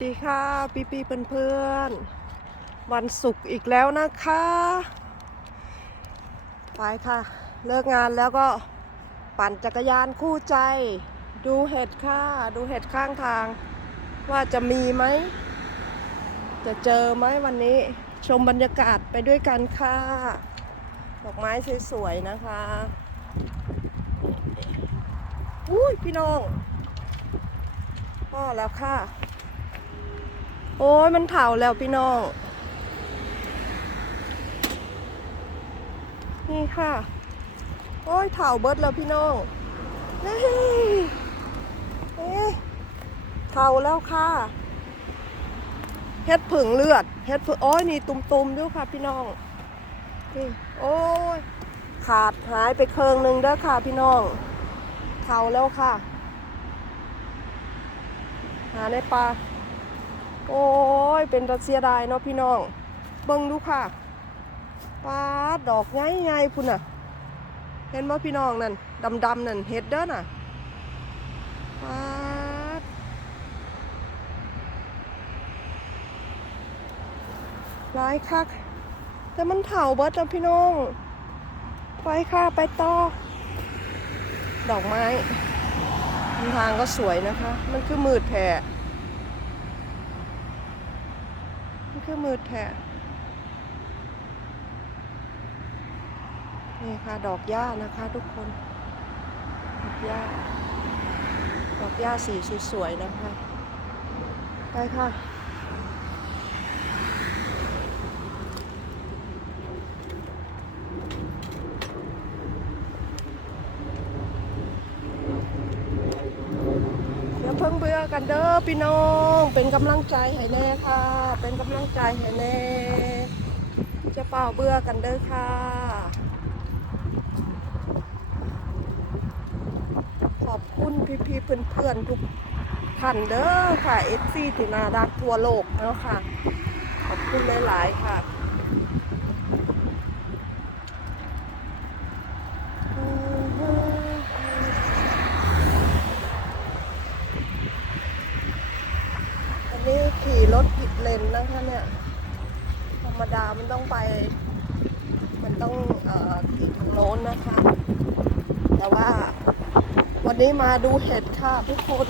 สวัสดีค่ะพี่พี่เพื่อนเพื่อนๆวันศุกร์อีกแล้วนะคะไปค่ะ เลิกงานแล้วก็ปั่นจักรยานคู่ใจ ดูเห็ดค่ะ ดูเห็ดข้างทาง ว่าจะมีไหม จะเจอไหมวันนี้ ชมบรรยากาศไปด้วยกันค่ะ ดอกไม้สวยๆนะคะอุ้ยพี่น้องพ่อแล้วค่ะ โอ้ยมันเผาแล้วพี่น้อง นี่ค่ะ โอ้ยเผาเบิดแล้วพี่น้องนี่เอ๊ะเผาแล้วค่ะเฮ็ดผึ่งเลือดเฮ็ดผึ่งโอ้ยนี่ตุ่มๆด้วยค่ะพี่น้องนี่โอ้ยขาดหายไปเคิงหนึ่งเด้อค่ะพี่น้องเผาแล้วค่ะ หาในปลา โอ้ย เป็นตะเสียดายเนาะพี่น้อง เบิ่งดูค่ะปลาดอกไงไงพุ่นน่ะ เห็นไหมพี่น้องนั่นดำๆนั่นเห็ดเด้อน่ะปลาดหลายคัก แต่มันเถาเบิดแล้วพี่น้อง ไปค่ะไปต่อ ดอกไม้ทางก็สวยนะคะ มันคือมืดแผ่ มัน คือมืดแท้นี่ค่ะ ดอกหญ้านะคะทุกคน ดอกหญ้า ดอกหญ้าสีสวยๆนะคะ ไปค่ะ อย่าเพิ่งเบื่อกันเด้อพี่น้อง เป็นกำลังใจให้แน่ค่ะ เป็นกำลังใจให้แน่ จะเป่าเบื่อกันเด้อค่ะขอบคุณพี่ๆเพื่อนๆทุกท่านเด้อค่ะ FC ที่นาดักทั่วโลกเนาะค่ะ ขอบคุณหลายๆค่ะ อันนี้ ขี่รถผิดเลนนะคะเนี่ย ธรรมดามันต้องไป มันต้องเอ่อขี่ทางโน้นนะคะ แต่ว่าวันนี้มาดูเห็ดค่ะทุกคน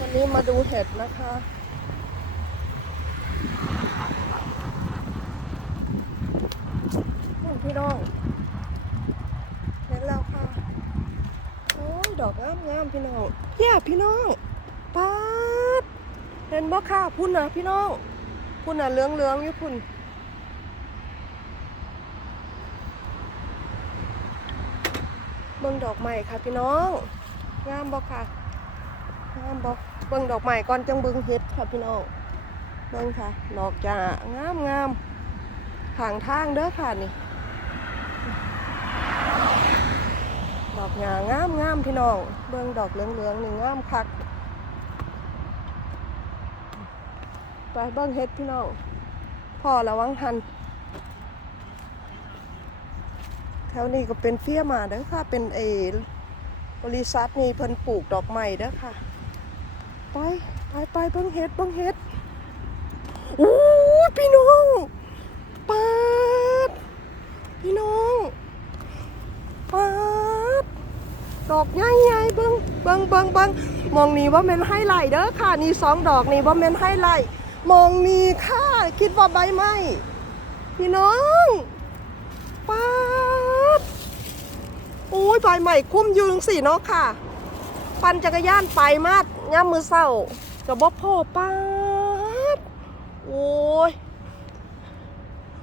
วันนี้มาดูเห็ดนะคะพี่น้องเห็นแล้วค่ะ โอ้ยดอกงามงามพี่น้องเฮียพี่น้อง บ่ค่ะพุ่นนะพี่น้องพุ่นนะเหลืองเหลืองอยู่พุ่นเบิ่งดอกใหม่ค่ะพี่น้องงามบ่ค่ะงามบ่เบิ่งดอกใหม่ก่อนจังเบิ่งเฮ็ดค่ะพี่น้องเบิ่งค่ะดอกจ้างามงามทางทางเด้อค่ะนี่ดอกหญ้างามงามพี่น้องเบิ่งดอกเหลืองเหลืองๆนี่งามคัก ไปเบิ้งเฮ็ดพี่น้องพ่อระวังหัน แถวนี้ก็เป็นเฟี้ยมาเด้อค่ะ เป็นเอบริษัทนี่เพิ่นปลูกดอกไม้เด้อค่ะ ไปไปไปเบิ้งเฮ็ดเบิ้งเฮ็ดโอ้พี่น้องปาดพี่น้องปาดดอกใหญ่ๆเบิ้งเบิ้งเบิ้งเบิ้งมองนี่ว่าแม่นไฮไลท์เด้อค่ะ นี่สองดอกนี่ว่าแม่นไฮไลท์ มองนี่ค่ะคิดว่าใบไม้พี่น้องป๊าดโอ้ยใบใหม่คุ้มยืงสิเนาะค่ะ ปั่นจักรยานไปมากย่ามมือเศร้ากับบ่พ่อป๊าดโอ้ย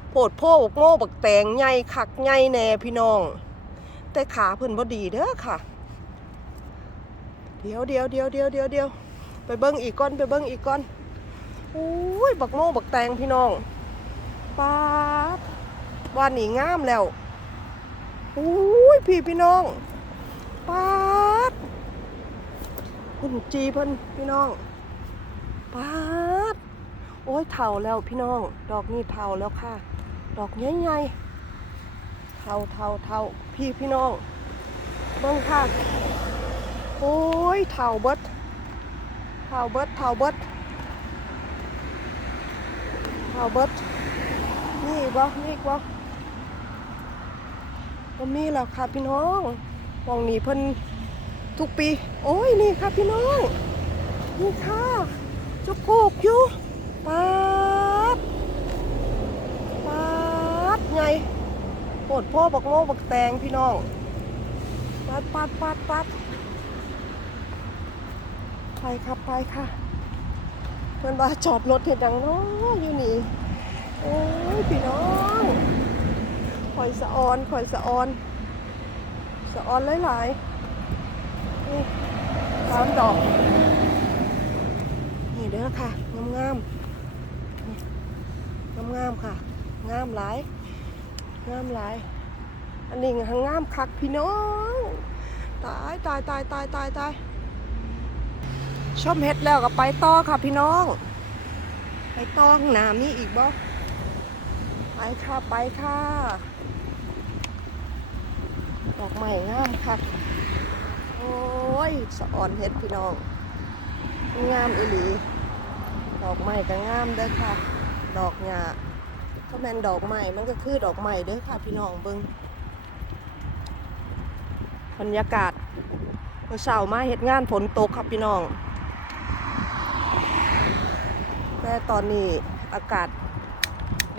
โพดโพบักโง่บักแตงใหญ่คักใหญ่แน่พี่น้อง แต่ขาเพิ่นบ่ดีเด้อค่ะ เดี๋ยวเดี๋ยวเดี๋ยวเดี๋ยวเดี๋ยวเดี๋ยวไปเบิ้งอีกก้อนไปเบิ้งอีกก้อน อุ้ยบักโม่บักแตงพี่น้องป๊าดวันนี้งามแล้วอุ้ยพี่พี่น้องป๊าดหุ่นจีเพิ่นพี่น้องป๊าโอ้ยเท่าแล้วพี่น้อง ดอกนี่เท่าแล้วค่ะ ดอกใหญ่ๆเท่าเท่าเท่าพี่พี่น้องเบิ่งค่ะ โอ้ยเท่าเบิดเท่าเบิดเท่าเบิด ข้าวเบิดนี่อีกบ่นี่อีกบ่ก็มีแล้วค่ะพี่น้องมองนี้เพิ่นทุกปี โอ้ยนี่ค่ะพี่น้องนี่ค่ะจุกกูกอยู่ป๊าดป๊าดไงโปดพ่อบักโม่บักแตงพี่น้องปัดปัดปัดปัดไปครับไปค่ะ พื่นว่าจอดรถเห็นจังเนาะอยู่นี่โอ้ยพี่น้องข่อยสะออนข่อยสะออนสะออนหลายๆนี่สามดอกนี่เด้อค่ะงามงามงามงามๆค่ะงามหลายงามหลายอันนี้งางามคักพี่น้องตายตายตายตายตายตาย ชมเฮ็ดแล้วก็ไปต่อค่ะพี่น้อง ไปต่อข้างหน้ามีอีกบ่ไปค่ะไปค่ะดอกไม้งามคักโอ้ยสะอ่อนเฮ็ดพี่น้อง งามอีหลีดอกไม้ก็งามเด้อค่ะ ดอกหญ้าก็แมนดอกไม้มันก็คือดอกไม้เด้อค่ะพี่น้องเบิ่งบรรยากาศเมื่อเช้ามาเฮ็ดงานฝนตกครับพี่น้อง แต่ตอนนี้อากาศ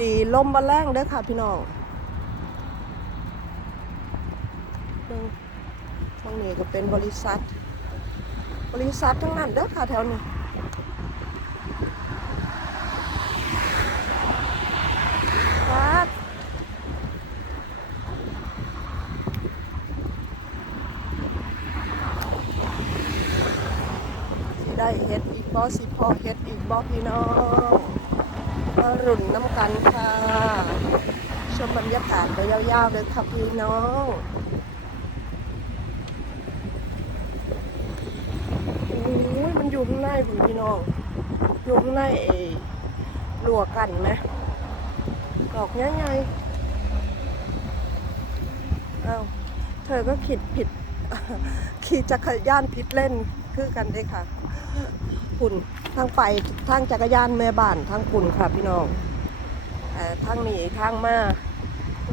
ดีลมมาแรงเด้อค่ะพี่น้องเบิ่งตรงนี้ก็เป็นบริษัท บริษัททั้งนั้นเด้อค่ะแถวนี้ครับ สิได้เฮ็ดอีกบ่ สิพอเฮ็ดอีกบ่พี่น้องมารุ่นน้ำกันค่ะชมบรรยากาศไปยาวๆเลยค่ะพี่น้องโอ้ยมันอยู่ข้างในคุณพี่น้องอยู่ข้างในไอ้รั้วกันไหมดอกใหญ่ๆอ้าวเธอก็ขิดผิดขี่จักรยานผิดเล่น คือกันเด้ค่ะคุณทางไปทางจักรยานแม่บ้านทางคุณค่ะพี่น้องทางนี้ทางมา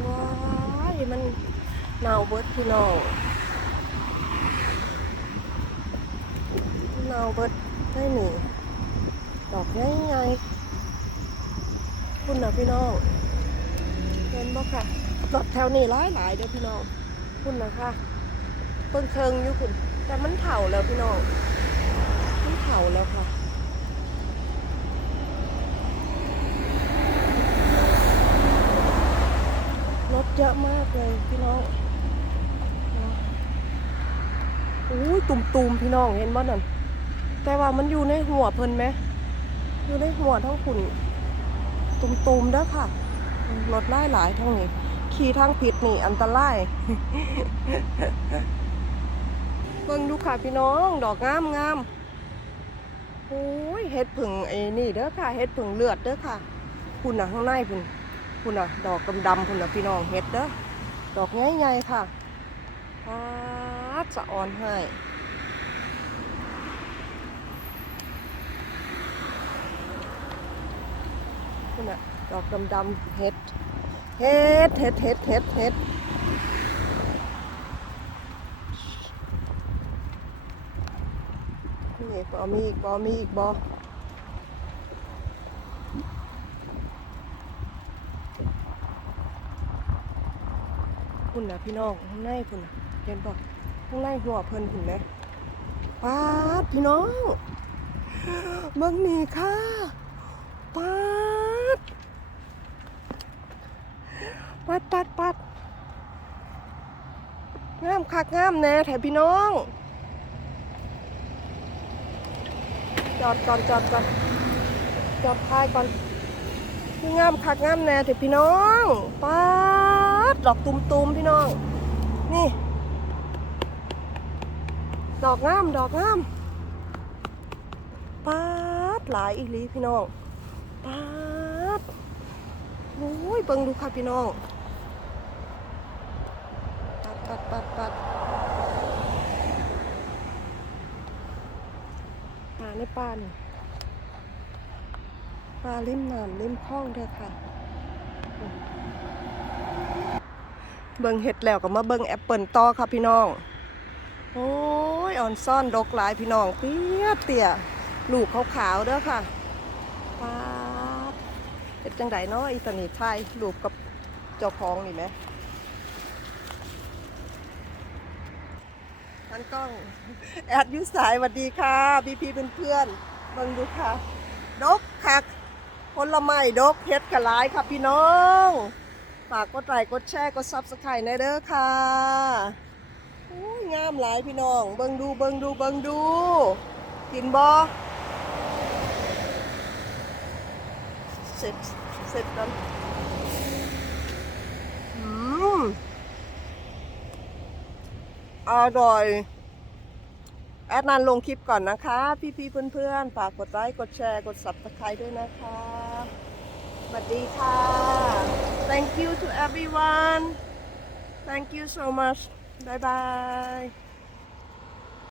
ว้ายมันหนาวเบิดพี่น้องหนาวเบิดได้หนึ่งดอกง่ายๆคุณนะพี่น้องเห็นบ่ค่ะรถแถวนี้หลายหลายๆเด้อพี่น้องคุณนะคะเพิ่งเคิงอยู่คุณ แต่มันเถ่าแล้วพี่น้อง มันเผาแล้วค่ะรถเยอะมากเลยพี่น้องอุ้ยตุ่มๆพี่น้องเห็นบ่นั่นแต่ว่ามันอยู่ในหัวเพิ่นไหม อยู่ในหัวทั้งขุนตุ่มๆเด้อค่ะ รถไล่หลายทั้งนี้ ขี่ทางผิดนี่อันตราย เบิ่งดูค่ะพี่น้องดอกงามงามโอ้ยเฮ็ดผึ่งไอ้นี่เด้อค่ะเฮ็ดผึ่งเลือดเด้อค่ะคุณน่ะข้างในคุณคุณน่ะ ดอกดำๆคุณน่ะพี่น้องเฮ็ดเด้อดอกใหญ่ๆค่ะปาดสะออนให้คุณน่ะดอกดำๆเฮ็ดเฮ็ดเฮ็ดเฮ็ดเฮ็ดเฮ็ดนี่บ่ มีอีกบ่มีอีกบ่คุณนะพี่น้องข้างในคุณนะเห็นบ่ข้างในหัวเพลินคุณไหมปาดพี่น้องเบิ่งนี่ค่ะปาดปัดปัดปัดงามคักงามแน่แถวพี่น้อง จ อดก่อนจอดก่อนจอดท้ายก่อนพี่งามคักงามแน่เถอะพี่น้องป๊าดดอกตุมๆพี่น้อง นี่ ดอกงามดอกงามป๊าดหลายอีหลีพี่น้องป๊าดโอ้ยเบิ่งดูค่ะพี่น้องปัดปัดปัดปัด ป่าในป่านี่มาริมน้ำริมคลองเด้อค่ะ เบิ่งเห็ดแล้วก็มาเบิ่งแอปเปิลต่อค่ะพี่น้อง โอ้ยอ่อนซ่อนดกหลายพี่น้องเตี้ยเตี้ยลูกขาวๆเด้อค่ะป๊าเห็ดจังไดเนาะอีตานีไทยลูกกับเจ้าของนี่ไหม ท่านกล้อง แอดยุสายสวัสดีค่ะพี่พี่ๆเพื่อนเบิ่งดูค่ะ ดกคักผลไม้ดกเห็ดกระลายค่ะพี่น้องฝากกดไลค์กดแชร์กดซับสไครต์ในเด้อค่ะงามหลายพี่น้อง เบิ่งดูเบิ่งดูเบิ่งดู กินบ่เสร็จเสร็จกันอืม อร่อย แอดนันลงคลิปก่อนนะคะ พี่ๆเพื่อนๆฝากกดไลค์กดแชร์กด subscribe ด้วยนะคะสวัสดีค่ะ thank you to everyone thank you so much bye bye